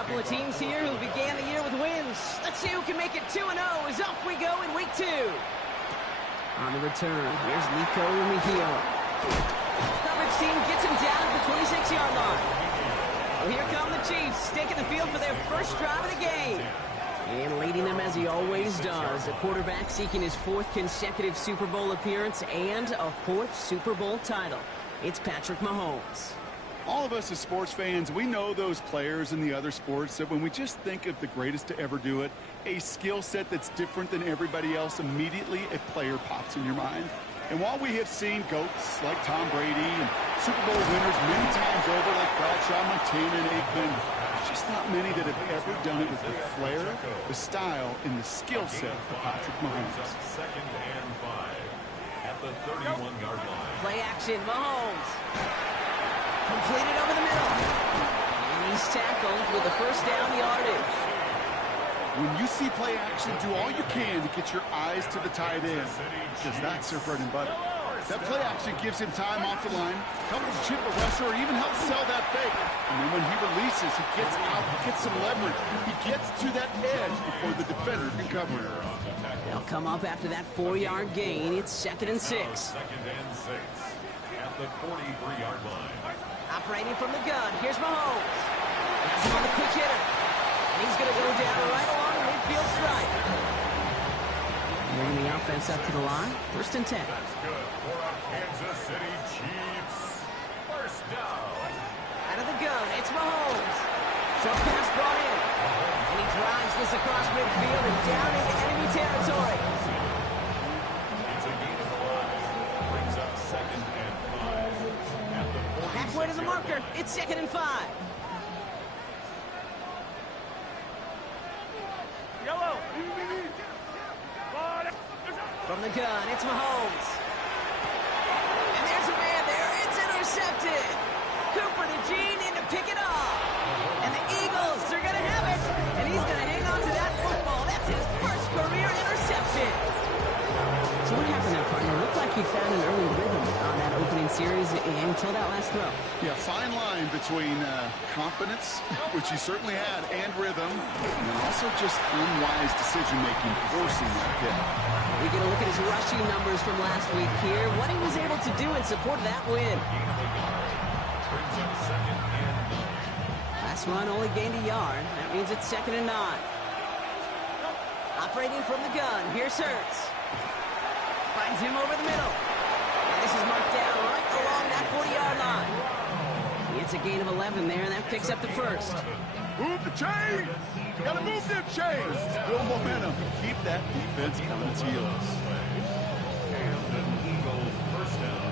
couple of teams here who began the year with wins. Let's see who can make it 2-0 as off we go in week 2. On the return, here's Nico Mejia. Coverage team gets him down at the 26-yard line. So here come the Chiefs, taking the field for their first drive of the game. And leading them as he always does, the quarterback seeking his 4th consecutive Super Bowl appearance and a 4th Super Bowl title. It's Patrick Mahomes. All of us as sports fans, we know those players in the other sports that when we just think of the greatest to ever do it, a skill set that's different than everybody else, immediately a player pops in your mind. And while we have seen GOATs like Tom Brady and Super Bowl winners many times over like Bradshaw, Montana, and Aikman, there's just not many that have ever done it with the flair, the style, and the skill set of Patrick Mahomes. 2nd and 5 at the 31-yard line. Play action, Mahomes. Completed over the middle. And he's tackled with the first down yardage. When you see play action, do all you can to get your eyes to the tight end, because that's their bread and butter. That play action gives him time off the line, helps chip a rusher, or even helps sell that fake. And then when he releases, he gets out, he gets some leverage. He gets to that edge before the defender can cover him. They'll come up after that 4-yard gain. It's 2nd and 6. 2nd and 6 at the 43-yard line. Operating from the gun, here's Mahomes. Has him on the quick hitter. And he's going to go down right along the midfield stripe. Bringing the offense up to the line. 1st and 10. That's good for our Kansas City Chiefs. First down. Out of the gun, it's Mahomes. Short pass brought in. And he drives this across midfield and down into enemy territory. It's a gain of 5. Brings up 2nd and 5 at the 46. Halfway to the marker. It's 2nd and 5. From the gun, it's Mahomes. And there's a man there. It's intercepted. Cooper to Gene in to pick it off. And the Eagles are going to have it. And he's going to hang on to that football. That's his first career interception. So what happened there, partner? It looked like he found an early rhythm on that opening series until that last throw. Yeah, fine line between confidence, which he certainly had, and rhythm, and also just unwise decision-making forcing that hit. We get a look at his rushing numbers from last week here. What he was able to do in support of that win. Last run only gained a yard. That means it's 2nd and 9. Operating from the gun. Here's Hurts. Finds him over the middle. And this is marked down right along that 40-yard line. It's a gain of 11 there, and that picks up the first. Move the chains! Gotta move them chains! Build momentum. Keep that defense on its heels. And an Eagles first down.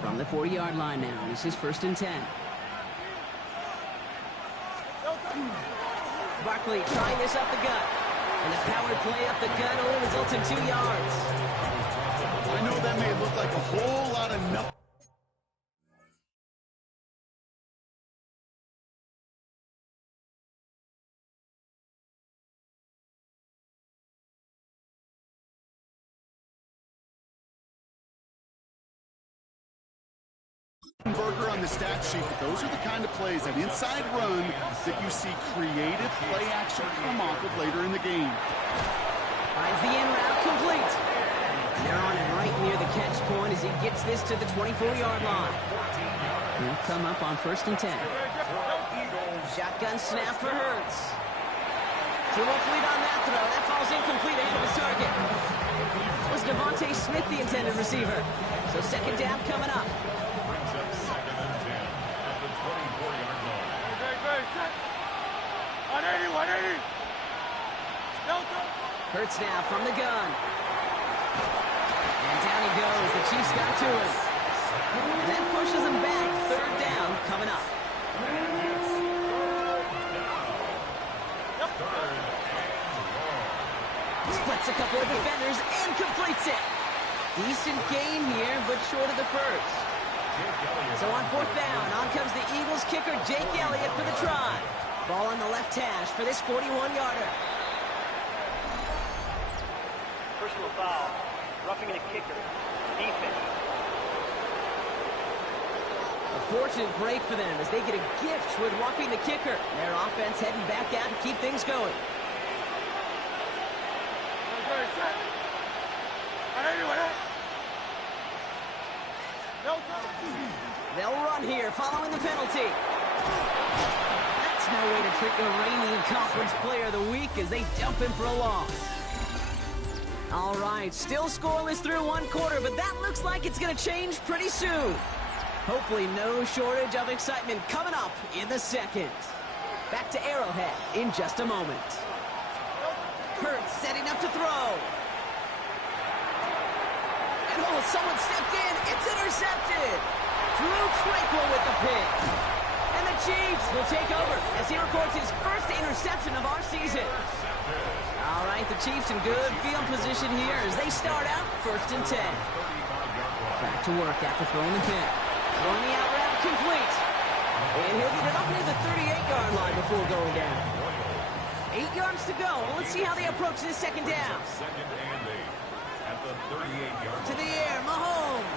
From the 40-yard line now, this is 1st and 10. Barkley trying this up the gut. And the powered play up the gut only results in 2 yards. I know that may look like a whole lot of nothing. Burger on the stat sheet, but those are the kind of plays, that inside run, that you see creative play action come off of later in the game. Finds the in route complete. And they're on it right near the catch point as he gets this to the 24-yard line. He'll come up on 1st and 10. Shotgun snap for Hurts. Too much lead on that throw. That falls incomplete ahead of his target. Was Devontae Smith the intended receiver? So 2nd down coming up. Hurts now from the gun. And down he goes. The Chiefs got to him. And that pushes him back. 3rd down coming up. Splits a couple of defenders and completes it. Decent gain here, but short of the first. So on 4th down, on comes the Eagles kicker, Jake Elliott, for the try. Ball on the left hash for this 41-yarder. Personal foul. roughing a kicker. Defense. A fortunate break for them as they get a gift with roughing the kicker. Their offense heading back out to keep things going. They'll run here following the penalty. That's no way to treat your reigning conference player of the week as they dump him for a loss. All right, still scoreless through one quarter, but that looks like it's going to change pretty soon. Hopefully no shortage of excitement coming up in the second. Back to Arrowhead in just a moment. Hurts setting up to throw. And oh, someone stepped in. It's intercepted. Drew Tranquil with the pick. And the Chiefs will take over as he records his first interception of our season. All right, the Chiefs in good field position here as they start out 1st and 10. Back to work after throwing the pick. Throwing the out route complete. And he'll get it up near the 38-yard line before going down. 8 yards to go. Let's see how they approach this second down. Second and 8 at the 38-yard line. To the air, Mahomes.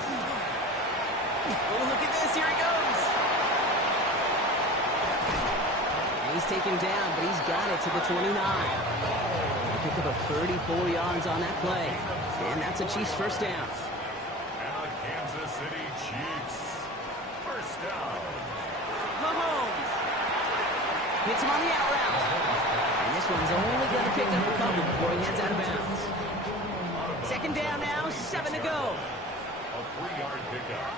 Oh, look at this. Here he goes. And he's taken down, but he's got it to the 29. They pick up a 34 yards on that play. And that's a Chiefs first down. And the Kansas City Chiefs. First down. Mahomes. Hits him on the out route. And this one's only going to pick up a couple before he heads out of bounds. Second down now, 7 to go. A 3-yard pickup.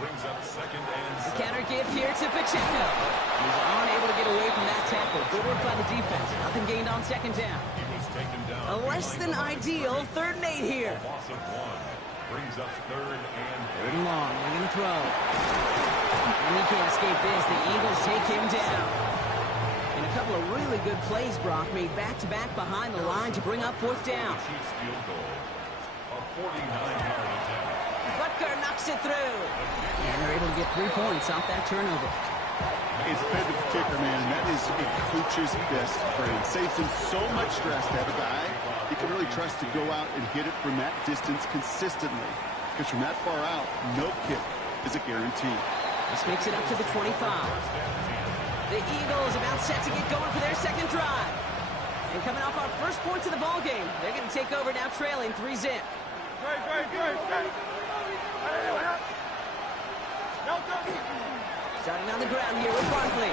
Brings up second and The 7. counter give here to Pacheco. He's unable to get away from that tackle. Good work by the defense. Nothing gained on second down. He was taken down. A less than ideal 3rd and 8 here. A loss of 1. Brings up 3rd and 3rd and long. They're going to throw. And he can't escape this. The Eagles take him down. And a couple of really good plays, Brock, made back-to-back behind the line to bring up 4th down. Chiefs field goal. A 49-yard attempt. Butker knocks it through. And they're able to get 3 points off that turnover. It's fed to the kicker, man. That is a coach's best friend. Saves him so much stress to have a guy he can really trust to go out and hit it from that distance consistently. Because from that far out, no kick is a guarantee. This makes it up to the 25. The Eagles about set to get going for their second drive. And coming off our first points of the ball game, they're going to take over now trailing 3-zip. Starting on the ground here with Barkley.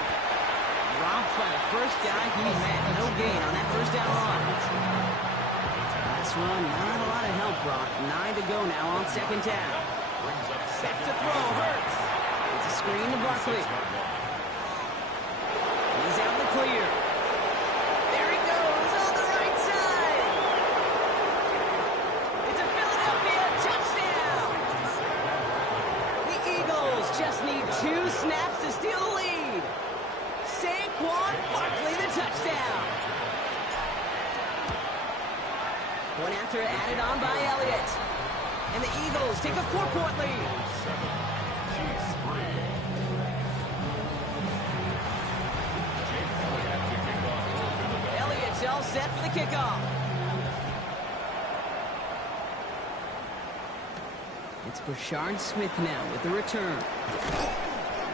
Robbed by the first guy. He had no gain on that first down run. Last run, not a lot of help, Brock. 9 to go now on second down. Back to throw, Hurts. It's a screen to Barkley. He's out in the clear. There he goes on the right side. It's a Philadelphia touchdown. The Eagles just need 2 snaps to steal the lead. Saquon Barkley, the touchdown. One after added on by Elliott. And the Eagles take a 4-point lead. Elliott's all set for the kickoff. It's Brashard Smith now with the return.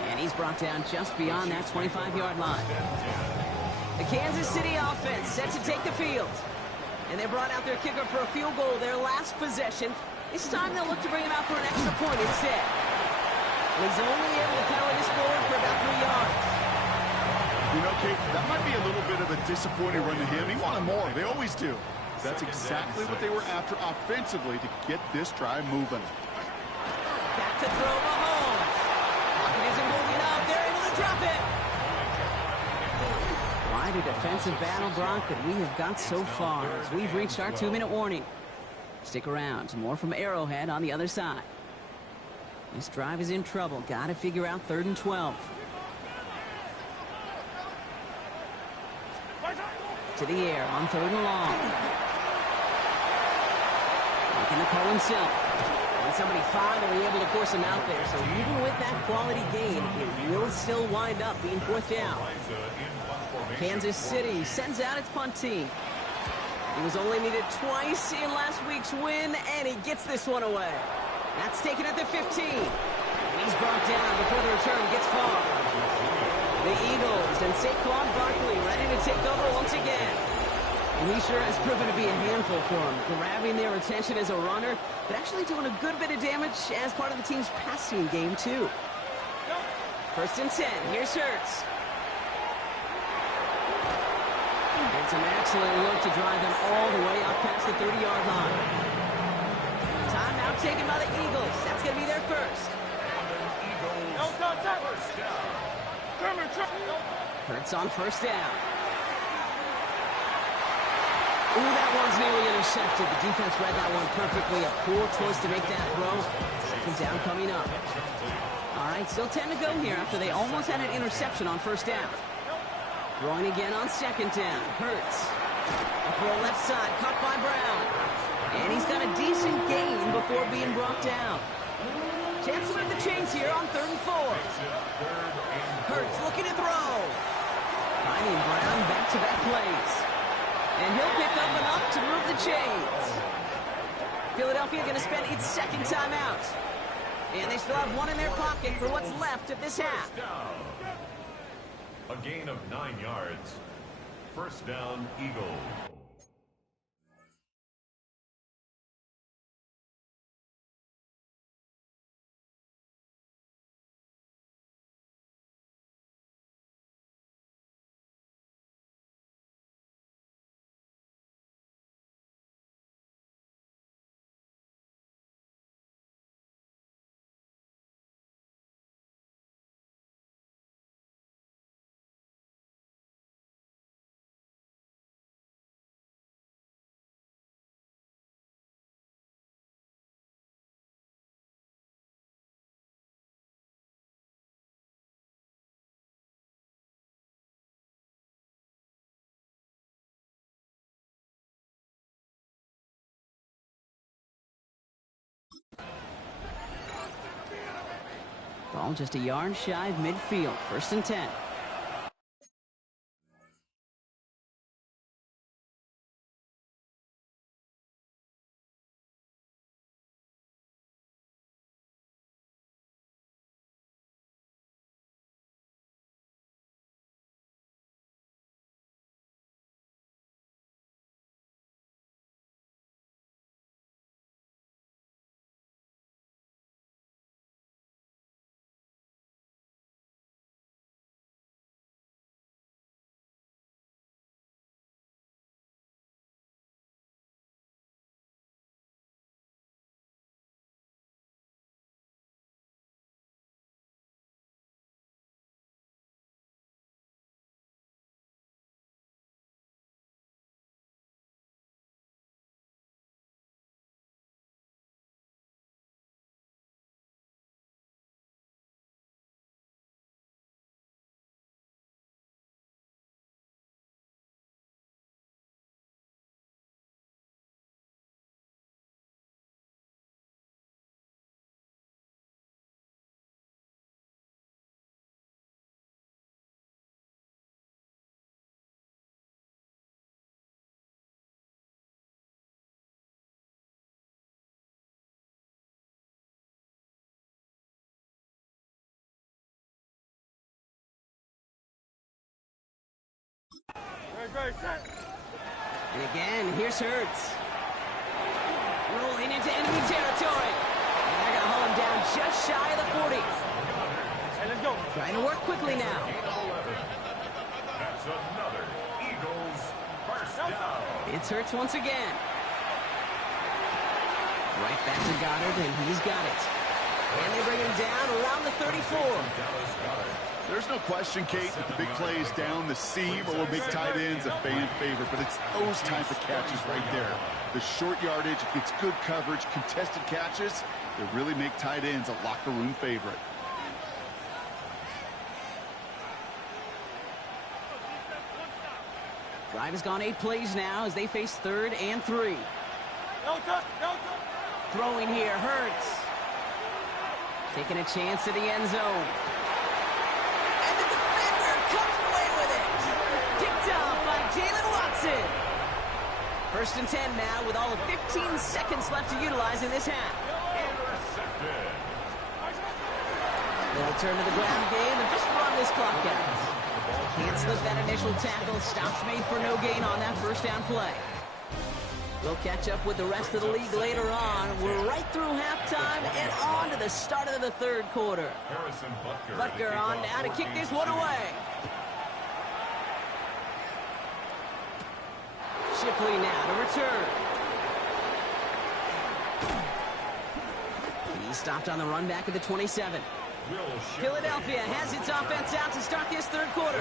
And he's brought down just beyond that 25-yard line. The Kansas City offense set to take the field. And they brought out their kicker for a field goal their last possession. This time they'll look to bring him out for an extra point instead. And he's only able to power this forward for about 3 yards. You know, Kate, that might be a little bit of a disappointing run to him. He wanted more. They always do. That's exactly what they were after offensively to get this drive moving. Back to throw Mahomes. Pocket isn't holding up. They're able to drop it. Quite a defensive battle, Brock, that we have got so far as we've reached our 2-minute warning. Stick around. More from Arrowhead on the other side. This drive is in trouble. Got to figure out 3rd and 12. To the air on 3rd and long. Making the call himself. And somebody finally able to force him out there. So even with that quality gain, it will still wind up being 4th down. Kansas City sends out its punt team. He was only needed twice in last week's win, and he gets this one away. That's taken at the 15. And he's brought down before the return gets far. The Eagles and Saquon Barkley ready to take over once again. And he sure has proven to be a handful for him, grabbing their attention as a runner, but actually doing a good bit of damage as part of the team's passing game, too. 1st and 10. Here's Hurts. It's an excellent look to drive them all the way up past the 30-yard line. Timeout taken by the Eagles. That's going to be their first. Hurts on 1st down. Ooh, that one's nearly intercepted. The defense read that one perfectly. A poor choice to make that throw. 2nd down coming up. All right, still 10 to go here after they almost had an interception on 1st down. Throwing again on 2nd down. Hurts. A throw left side, caught by Brown. And he's got a decent gain before being brought down. Chance to move the chains here on 3rd and 4. Hurts looking to throw. Finding Brown back-to-back plays. And he'll pick up enough to move the chains. Philadelphia going to spend its 2nd timeout. And they still have one in their pocket for what's left of this half. A gain of 9 yards. 1st down, Eagles. Ball just a yard shy of midfield. 1st and 10. And again, here's Hurts. Rolling into enemy territory. And they're going to haul him down just shy of the 40. Hey, let's go. Trying to work quickly now. That's another Eagles 1st down. It's Hurts once again. Right back to Goddard, and he's got it. And they bring him down around the 34. There's no question, Kate, that the big plays down the seam or big tight ends a fan favorite, but it's those type of catches right there. The short yardage, gets good coverage, contested catches that really make tight ends a locker room favorite. Drive has gone 8 plays now as they face 3rd and 3. Throwing here, Hurts. Taking a chance to the end zone. And the defender comes away with it. Picked up by Jalen Watson. First and 10 now with all of 15 seconds left to utilize in this half. Intercepted. They'll turn to the ground game and just run this clock out. Can't slip that initial tackle. Stops made for no gain on that first down play. We'll catch up with the rest of the league later on. We're right through halftime and on to the start of the third quarter. Harrison Butker. Butker on now to kick this one away. Shipley now to return. He stopped on the run back at the 27. Philadelphia has its offense out to start this third quarter.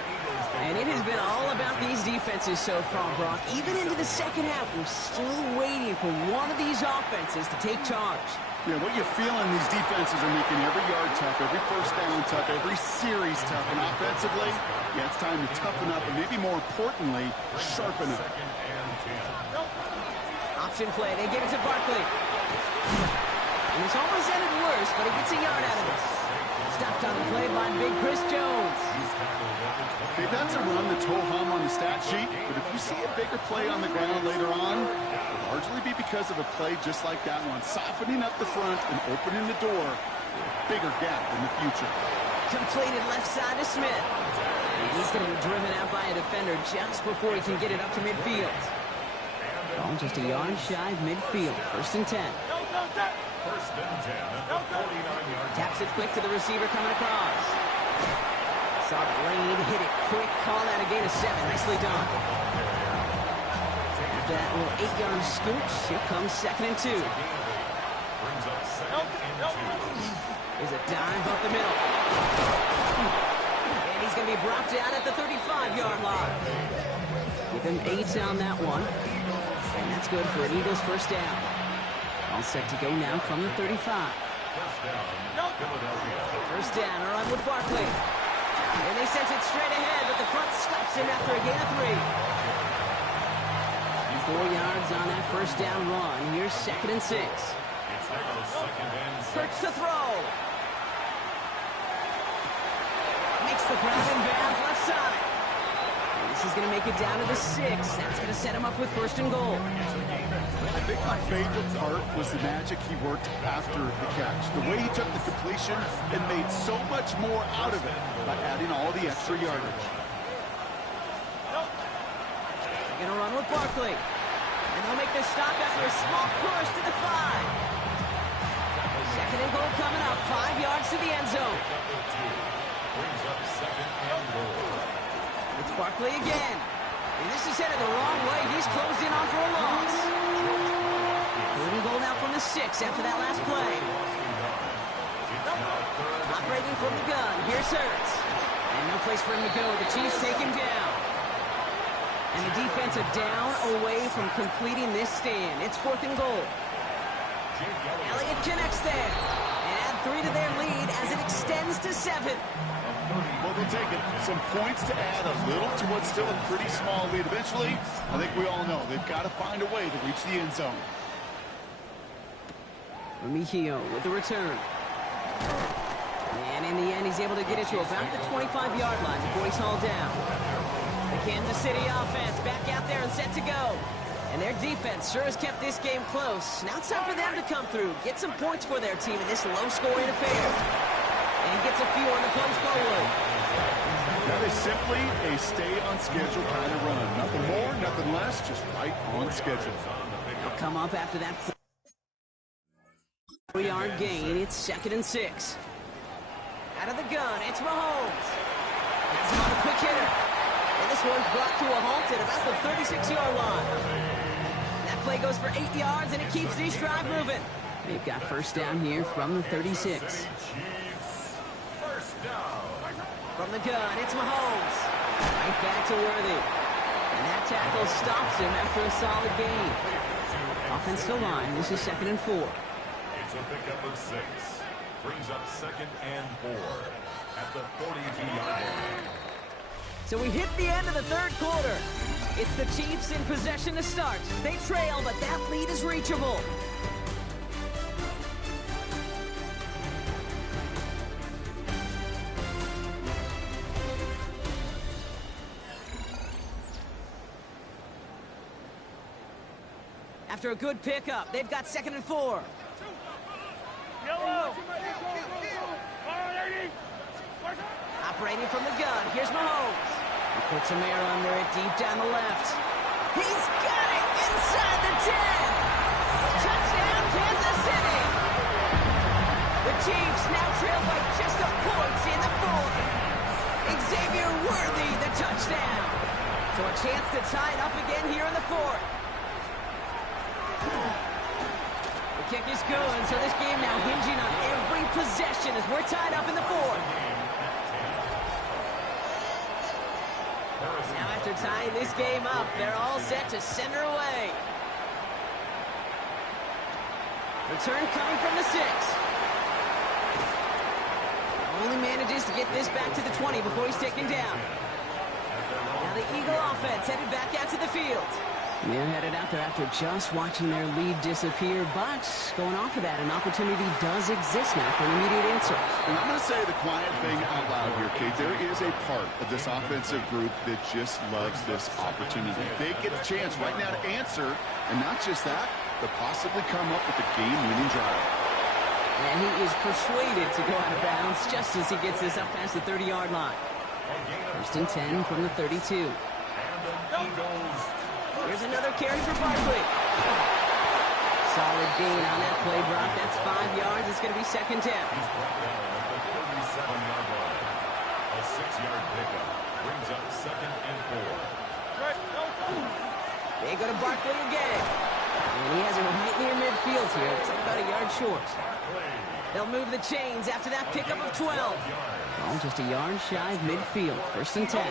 And it has been all about these defenses so far, Brock. Even into the second half, we're still waiting for one of these offenses to take charge. Yeah, what you're feeling, these defenses are making every yard tough, every first down tough, every series tough. And offensively, yeah, it's time to toughen up and maybe more importantly, sharpen up. Option play. They give it to Barkley. And it's almost ended worse, but he gets a yard out of this. Stopped on the play by Big Chris Jones. Okay, that's a run that's ho-hum on the stat sheet, but if you see a bigger play on the ground later on, it'll largely be because of a play just like that one, softening up the front and opening the door for a bigger gap in the future. Completed left side to Smith. And he's going to be driven out by a defender just before he can get it up to midfield. Ball just a yard shy of midfield. First and 10. First and 10 at the 49-yard. Taps it quick to the receiver coming across. Saw the lane, hit it quick, call out a gain of 7. Nicely done. After that little 8-yard scooch, here comes second and 2. Brings up second and 2. There's a dive up the middle. And he's going to be brought down at the 35-yard line. Give him 8 on that one. And that's good for an Eagles first down. All set to go now from the 35. First down, Philadelphia. First down, a run with Barkley. And they sent it straight ahead, but the front stops him after a gain of 3. 4 yards on that first down run. Here's second and 6. It's now second and 6. Hurts to throw. Makes the ground in bounds left side. And this is going to make it down to the 6. That's going to set him up with first and goal. I think my favorite part was the magic he worked after the catch. The way he took the completion and made so much more out of it by adding all the extra yardage. They're going to run with Barkley. And they'll make this stop after a small push to the 5. Second and goal coming up. 5 yards to the end zone. Brings up second and goal. It's Barkley again. And this is headed the wrong way. He's closed in on for a loss. Third and goal now from the 6 after that last play. Operating from the gun. Here's Hurts. And no place for him to go. The Chiefs take him down. And the defense a down away from completing this stand. It's fourth and goal. Elliott connects there. And add 3 to their lead as it extends to 7. Well, they'll take it. Some points to add a little to what's still a pretty small lead. Eventually, I think we all know they've got to find a way to reach the end zone. Remigio with the return. And in the end, he's able to get it to about the 25-yard line before he's hauled down. The Kansas City offense back out there and set to go. And their defense sure has kept this game close. Now it's time for them to come through, get some points for their team in this low-scoring affair. And he gets a few on the punch forward. That is simply a stay-on-schedule kind of run. Nothing more, nothing less, just right on schedule. They'll come up after that 4-yard gain. It's second and 6. Out of the gun, it's Mahomes. Has him on a quick hitter. And this one's brought to a halt at about the 36-yard line. That play goes for 8 yards, and it keeps this drive moving. They've got first down here from the 36. From the gun, it's Mahomes. Right back to Worthy. And that tackle stops him after a solid gain. Offensive line, this is second and 4. It's a pickup of 6. Brings up second and 4 at the 42-yard line. So we hit the end of the third quarter. It's the Chiefs in possession to start. They trail, but that lead is reachable. after a good pickup. They've got 2nd and 4. Yellow. Operating from the gun, here's Mahomes. He puts a man under it deep down the left. He's got it inside the 10. Touchdown, Kansas City. The Chiefs now trail by just a point in the 4th. Xavier Worthy, the touchdown. So a chance to tie it up again here in the 4th. The kick is good, so this game now hinging on every possession as we're tied up in the 4th. Now after tying this game up, they're all set to send her away. Return coming from the 6. Only manages to get this back to the 20 before he's taken down. Now the Eagle offense headed back out to the field. They're headed out there after just watching their lead disappear, but going off of that, an opportunity does exist now for an immediate answer. And I'm going to say the quiet thing out loud here, Kate. There is a part of this offensive group that just loves this opportunity. They get the chance right now to answer, and not just that, but possibly come up with a game-winning drive. And he is persuaded to go out of bounds just as he gets this up past the 30-yard line. 1st and 10 from the 32. Here's another carry for Barkley. Solid gain on that play, Brock. That's 5 yards. It's going to be 2nd down. He's brought down at the 37-yard line. A 6-yard pickup brings up 2nd and 4. They go to Barkley again. And he has it right near midfield here. It's about a yard short. They'll move the chains after that pickup of 12. Well, just a yard shy of midfield. 1st and 10.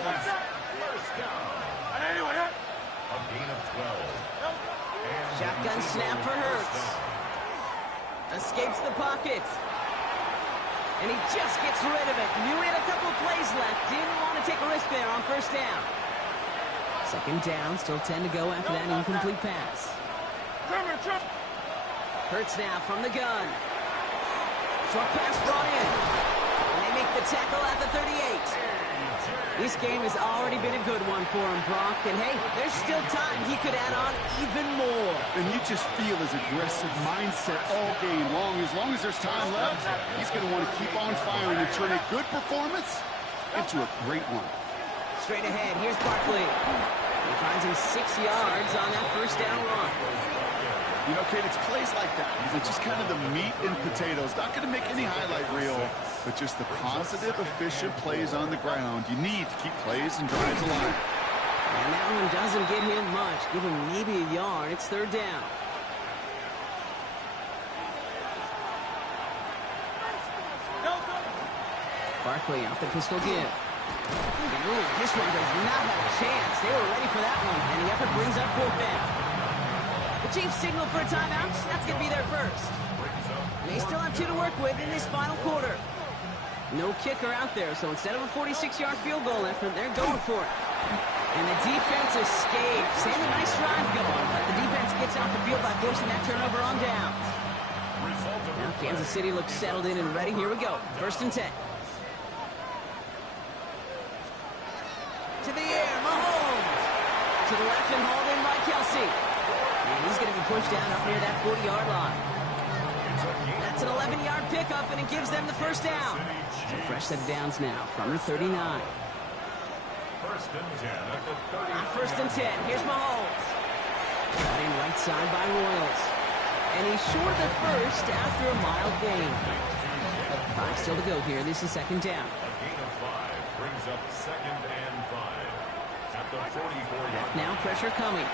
A gain of 12. Shotgun snap for Hurts. Escapes the pocket. And he just gets rid of it. Knew he had a couple plays left. Didn't want to take a risk there on 1st down. 2nd down, still 10 to go after that incomplete pass. Hurts now from the gun. Short pass brought in. And they make the tackle at the 38. This game has already been a good one for him, Brock. And hey, there's still time he could add on even more. And you just feel his aggressive mindset all game long. As long as there's time left, he's going to want to keep on firing and turn a good performance into a great one. Straight ahead, here's Barkley. He finds him 6 yards on that 1st down run. You know, Kate, it's plays like that. It's just kind of the meat and potatoes. Not going to make any highlight reel, but just the positive, efficient plays on the ground. You need to keep plays and drives alive. And that one doesn't get him much. Give him maybe a yard. It's 3rd down. Barkley off the pistol give. Ooh, this one does not have a chance. They were ready for that one, and the effort brings up 4th down. The Chiefs signal for a timeout. That's going to be their first. They still have 2 to work with in this final quarter. No kicker out there, so instead of a 46-yard field goal effort, they're going for it. And the defense escapes. And a nice drive going, but the defense gets off the field by forcing that turnover on downs. Now Kansas City looks settled in and ready. Here we go. 1st and 10. To the air, Mahomes. To the left and hauled in by Kelsey. And he's going to be pushed down up near that 40-yard line. That's an 11-yard pickup, and it gives them the 1st down. So fresh set of downs now from the 39. 1st and 10 at the 30. 1st and 10. Here's Mahomes. Got in right side by Royals. And he's short of the 1st after a mild gain. 5 still to go here. This is 2nd down. A gain of 5 brings up 2nd and 5 at the 44-yard. Now pressure coming.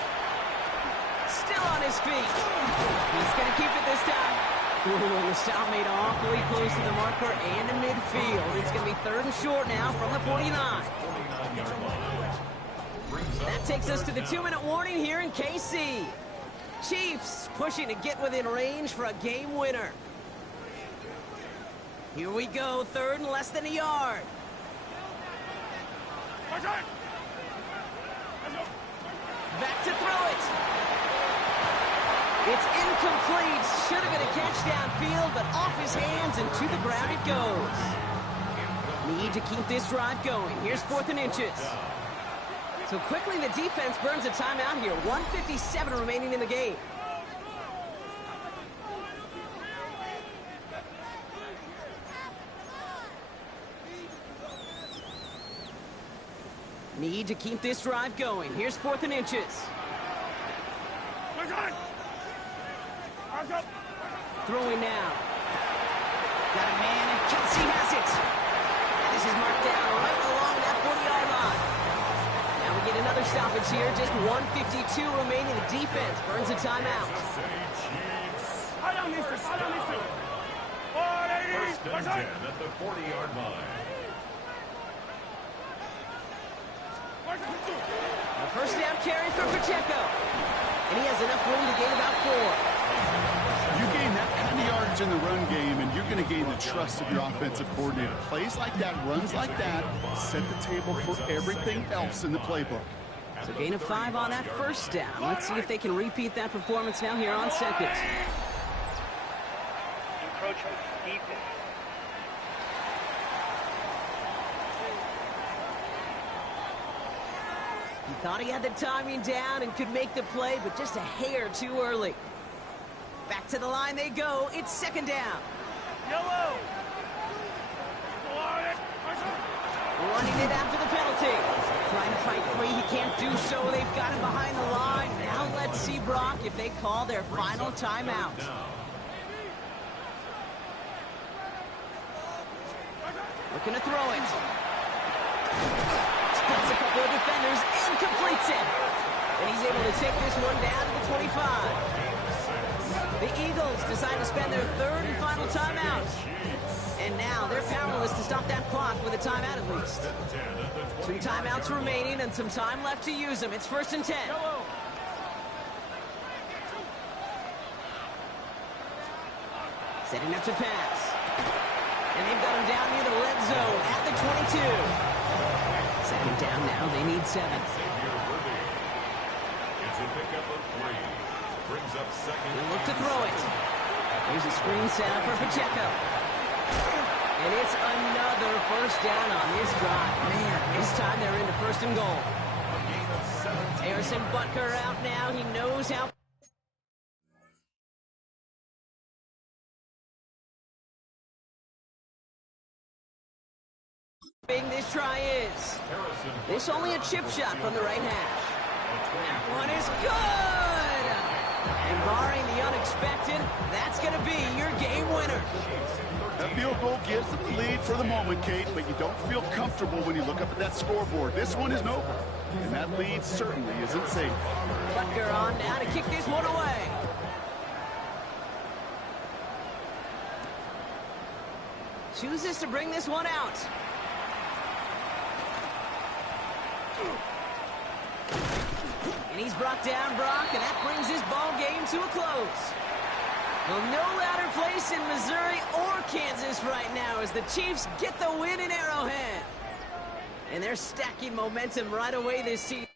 Still on his feet. He's going to keep it this time. Ooh, and the stop made awfully close to the marker and to midfield. It's going to be 3rd and short now from the 49. 49-yard line. That takes us to the 2-minute warning here in KC. Chiefs pushing to get within range for a game winner. Here we go, 3rd and less than a yard. Back to throw it. It's incomplete. Should have been a catch downfield, but off his hands and to the ground it goes. Need to keep this drive going. Here's 4th and inches. So quickly the defense burns a timeout here. 1:57 remaining in the game. Need to keep this drive going. Here's 4th and inches. Throwing now. Got a man, and Kelsey has it. And this is marked down right along that 40-yard line. Now we get another stoppage here. Just 1:52 remaining. The defense burns a timeout. First and 10 at the 40-yard line. A first down carry for Pacheco. And he has enough room to gain about 4. You gain that kind of yardage in the run game, and you're going to gain the trust of your offensive coordinator. Plays like that, runs like that, set the table for everything else in the playbook. So gain of 5 on that first down. Let's see if they can repeat that performance now here on second. Encroachment defense. He thought he had the timing down and could make the play, but just a hair too early. Back to the line they go. It's 2nd down. Yellow. Running it after the penalty. Trying to fight free. He can't do so. They've got him behind the line. Now let's see, Brock, if they call their final timeout. Looking to throw it. Splits a couple of defenders and completes it. And he's able to take this one down to the 25. The Eagles decide to spend their 3rd and final timeout. And now they're powerless to stop that clock with a timeout at least. 2 timeouts remaining and some time left to use them. It's 1st and 10. Setting up to pass. And they've got him down near the red zone at the 22. 2nd down now. They need 7. It's a pickup of 3. Brings up 2nd. He'll look to throw it. Here's a screen set up for Pacheco. And it's another first down on this drive. Man, this time they're into 1st and goal. Harrison Butker out now. He knows how big this try is. This only a chip shot from the right hash. That one is good! And barring the unexpected, that's going to be your game winner. That field goal gives them the lead for the moment, Kate, but you don't feel comfortable when you look up at that scoreboard. This one isn't over, and that lead certainly isn't safe. Butker on now to kick this one away. Chooses to bring this one out. And he's brought down, Brock, and that brings this ball game to a close. Well, no louder place in Missouri or Kansas right now as the Chiefs get the win in Arrowhead. And they're stacking momentum right away this season.